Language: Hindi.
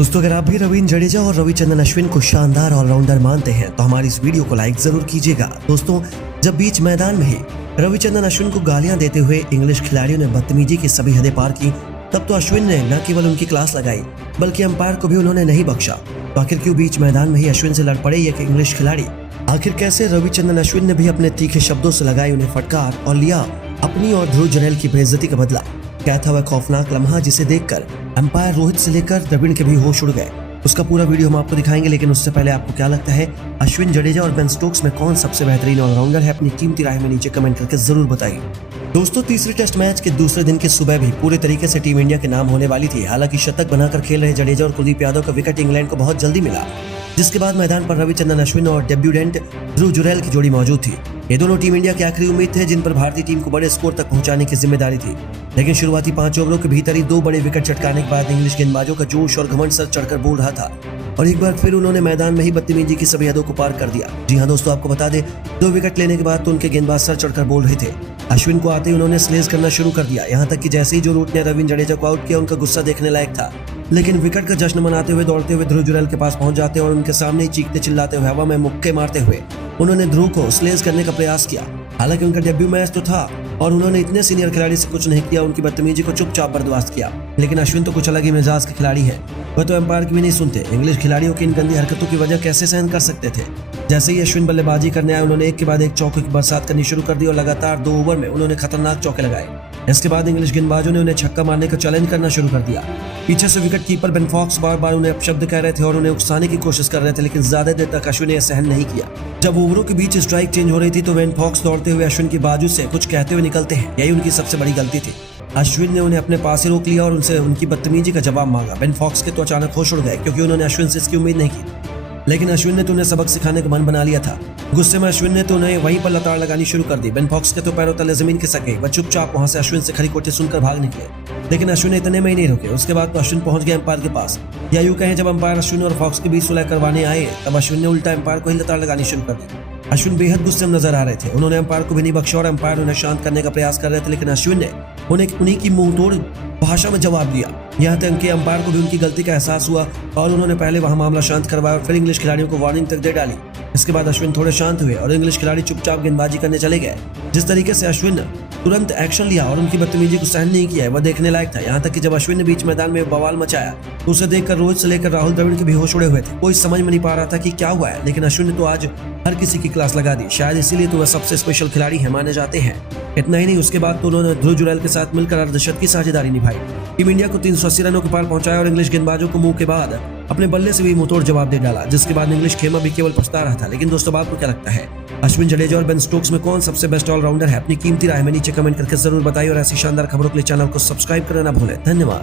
दोस्तों अगर आप भी रवींद्र जडेजा और रविचंद्रन अश्विन को शानदार ऑलराउंडर मानते हैं तो हमारी इस वीडियो को लाइक जरूर कीजिएगा। दोस्तों जब बीच मैदान में ही रविचंद्रन अश्विन को गालियां देते हुए इंग्लिश खिलाड़ियों ने बदतमीजी की सभी हदें पार की, तब तो अश्विन ने न केवल उनकी क्लास लगाई बल्कि अंपायर को भी उन्होंने नहीं बख्शा। तो आखिर क्यों बीच मैदान में ही अश्विन से लड़ पड़े ये इंग्लिश खिलाड़ी? आखिर कैसे रविचंद्रन अश्विन ने भी अपने तीखे शब्दों से लगाई उन्हें फटकार और लिया अपनी और ध्रुव जुरैल की बेइज्जती का बदला? क्या था वह खौफनाक लम्हा जिसे देखकर अंपायर रोहित से लेकर द्रविड़ के भी होश उड़ गए? उसका पूरा वीडियो हम आपको दिखाएंगे, लेकिन उससे पहले आपको क्या लगता है अश्विन, जडेजा और बेन स्टोक्स में कौन सबसे बेहतरीन ऑलराउंडर है? अपनी कीमती राय में नीचे कमेंट करके जरूर बताइए। दोस्तों तीसरे टेस्ट मैच के दूसरे दिन की सुबह भी पूरे तरीके से टीम इंडिया के नाम होने वाली थी। हालांकि शतक बनाकर खेल रहे जडेजा और कुलदीप यादव का विकेट इंग्लैंड को बहुत जल्दी मिला, जिसके बाद मैदान पर रविचंद्रन अश्विन और डेब्यूटेंट ध्रुव जुरैल की जोड़ी मौजूद थी। ये दोनों टीम इंडिया की आखिरी उम्मीद थे जिन पर भारतीय टीम को बड़े स्कोर तक पहुंचाने की जिम्मेदारी थी। लेकिन शुरुआती 5 ओवरों के भीतर ही 2 बड़े विकेट चटकाने के बाद इंग्लिश गेंदबाजों का जोश और घमंड सर चढ़कर बोल रहा था और एक बार फिर उन्होंने मैदान में ही बदतमीजी की सभी हदों को पार कर दिया। जी हाँ दोस्तों, आपको बता दें 2 विकेट लेने के बाद तो उनके गेंदबाज सर चढ़कर बोल रहे थे। अश्विन को आते ही उन्होंने स्लेज करना शुरू कर दिया, यहाँ तक कि जैसे ही जो रूट ने रविंद्र जडेजा को आउट किया उनका गुस्सा देखने लायक था। लेकिन विकेट का जश्न मनाते हुए दौड़ते हुए ध्रुव जुरैल के पास पहुंच जाते और उनके सामने ही चीखते चिल्लाते हुए हवा में मुक्के मारते हुए उन्होंने ध्रुव को स्लेज करने का प्रयास किया। हालांकि उनका डेब्यू मैच तो था और उन्होंने इतने सीनियर खिलाड़ी से कुछ नहीं किया, उनकी बदतमीजी को चुपचाप बर्दाश्त किया। लेकिन अश्विन तो कुछ अलग ही मिजाज के खिलाड़ी है, वह तो अंपायर की भी नहीं सुनते। इंग्लिश खिलाड़ियों की इन गंदी हरकतों की वजह कैसे सहन कर सकते थे? जैसे ही अश्विन बल्लेबाजी करने आए उन्होंने एक के बाद एक चौकों की बरसात करनी शुरू कर दी और लगातार 2 ओवर में उन्होंने खतरनाक चौके लगाए। इसके बाद इंग्लिश गेंदबाजों ने उन्हें छक्का मारने का चैलेंज करना शुरू कर दिया। पीछे से विकेट कीपर बेन फॉक्स बार बार उन्हें अपशब्द कह रहे थे और उन्हें उकसाने की कोशिश कर रहे थे, लेकिन ज्यादा देर तक अश्विन ने यह सहन नहीं किया। जब ओवरों के बीच स्ट्राइक चेंज हो रही थी तो बेन फॉक्स दौड़ते हुए अश्विन की बाजू से कुछ कहते हुए निकलते हैं, यही उनकी सबसे बड़ी गलती थी। अश्विन ने उन्हें अपने पास ही रोक लिया और उनसे उनकी बदतमीजी का जवाब मांगा। बेन फॉक्स के तो अचानक होश उड़ गए क्योंकि उन्होंने अश्विन से इसकी उम्मीद नहीं की। लेकिन अश्विन ने तो उन्हें सबक सिखाने का मन बना लिया था। गुस्से में अश्विन ने तो उन्हें वहीं पर लताड़ लगानी शुरू कर दी। बेन फॉक्स के तो पैरों तले जमीन खिसक गई, वह चुपचाप वहां से अश्विन से खरी खोटी सुनकर भाग निकले। लेकिन अश्विन इतने में ही नहीं रुके, उसके बाद तो अश्विन पहुंच गए अंपायर के पास। या यूं कहें जब अंपायर अश्विन और फॉक्स के बीच सुलह करवाने आए तब अश्विन ने उल्टा अंपायर को ही लताड़ लगानी शुरू कर दी। अश्विन बेहद गुस्से में नजर आ रहे थे, उन्होंने अंपायर को भी नहीं बख्शा और अंपायर उन्हें शांत करने का प्रयास कर रहे थे, लेकिन अश्विन ने उन्हीं की मुंह तोड़ भाषा में जवाब दिया। यहाँ तक कि अंपायर को भी उनकी गलती का एहसास हुआ और उन्होंने पहले वहां मामला शांत करवाया और फिर इंग्लिश खिलाड़ियों को वार्निंग तक दे डाली। इसके बाद अश्विन थोड़े शांत हुए और इंग्लिश खिलाड़ी चुपचाप गेंदबाजी करने चले गए। जिस तरीके से अश्विन ने तुरंत एक्शन लिया और उनकी बदतमीजी को सहन नहीं किया वह देखने लायक था। यहाँ तक कि जब अश्विन ने बीच मैदान में बवाल मचाया तो उसे देखकर रोहित से लेकर राहुल द्रविड़ के भी होश उड़े हुए थे। कोई समझ में नहीं पा रहा था कि क्या हुआ है, लेकिन अश्विन ने तो आज हर किसी की क्लास लगा दी। शायद इसीलिए तो वह सबसे स्पेशल खिलाड़ी है माने जाते हैं। इतना ही नहीं, उसके बाद तो उन्होंने ध्रुव जुरैल के साथ मिलकर अर्धशतक की साझेदारी निभाई, टीम इंडिया को 380 रनों के पार पहुंचाया और इंग्लिश गेंदबाजों को मुंह के बाद अपने बल्ले से भी मुंहतोड़ जवाब दे डाला, जिसके बाद इंग्लिश खेमा भी केवल पछता रहा था। लेकिन दोस्तों आपको क्या लगता है अश्विन, जडेजा और बेन स्टोक्स में कौन सबसे बेस्ट ऑलराउंडर है? अपनी कीमती राय में नीचे कमेंट करके जरूर बताइए और ऐसी शानदार खबरों के लिए चैनल को सब्सक्राइब करना ना भूलें। धन्यवाद।